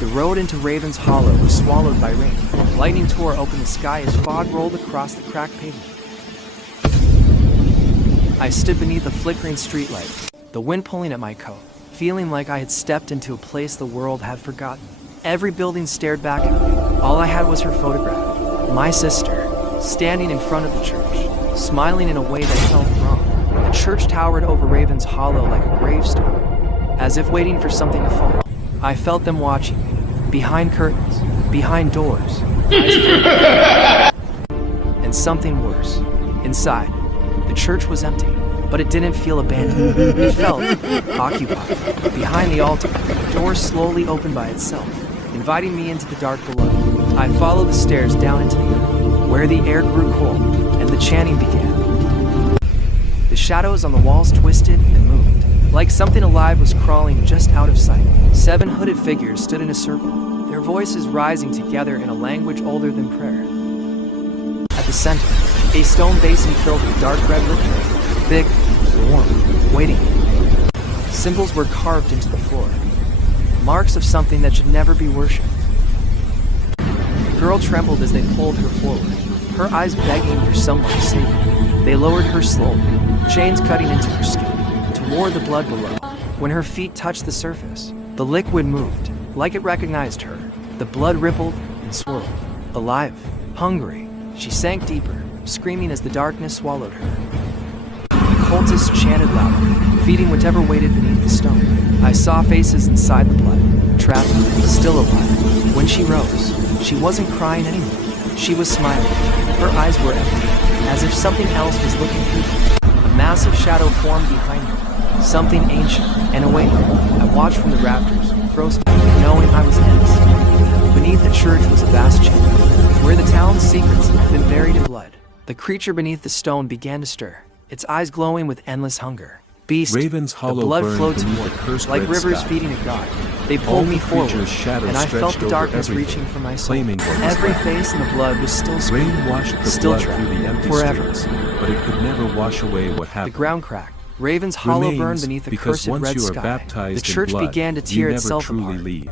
The road into Raven's Hollow was swallowed by rain. Lightning tore open the sky as fog rolled across the cracked pavement. I stood beneath a flickering streetlight, the wind pulling at my coat, feeling like I had stepped into a place the world had forgotten. Every building stared back at me. All I had was her photograph, my sister, standing in front of the church, smiling in a way that felt wrong. The church towered over Raven's Hollow like a gravestone, as if waiting for something to fall. I felt them watching me, behind curtains, behind doors, and something worse. Inside, the church was empty, but it didn't feel abandoned. It felt occupied. Behind the altar, the door slowly opened by itself, inviting me into the dark below. I followed the stairs down into the earth, where the air grew cold and the chanting began. The shadows on the walls twisted and moved, like something alive was crawling just out of sight. 7 hooded figures stood in a circle, their voices rising together in a language older than prayer. At the center, a stone basin filled with dark red liquid, thick, warm, waiting. Symbols were carved into the floor, marks of something that should never be worshipped. The girl trembled as they pulled her forward, her eyes begging for someone to save her. They lowered her slowly, chains cutting into her skin, toward the blood below. When her feet touched the surface, the liquid moved, like it recognized her. The blood rippled and swirled. Alive, hungry, she sank deeper, screaming as the darkness swallowed her. The cultists chanted louder, feeding whatever waited beneath the stone. I saw faces inside the blood, trapped, still alive. When she rose, she wasn't crying anymore. She was smiling. Her eyes were empty, as if something else was looking through them. A massive shadow formed behind her, something ancient and awake. I watched from the rafters, frozen, knowing I was next. Beneath the church was a vast chamber, where the town's secrets had been buried in blood. The creature beneath the stone began to stir, its eyes glowing with endless hunger. Beast, Raven's the Hollow blood burned flowed beneath toward the me, cursed like red rivers sky. feeding a god. They All pulled the me forward, creature's shadow and I felt stretched the over darkness everything, reaching for my soul. claiming what was Every left. face in the blood was still Rain screaming, washed the still blood trapped, through the empty forever. streets, but it could never wash away what The happened. ground cracked. Raven's Hollow burned beneath a because cursed once red you are sky. baptized The church in blood, began to you tear never itself truly apart. leave.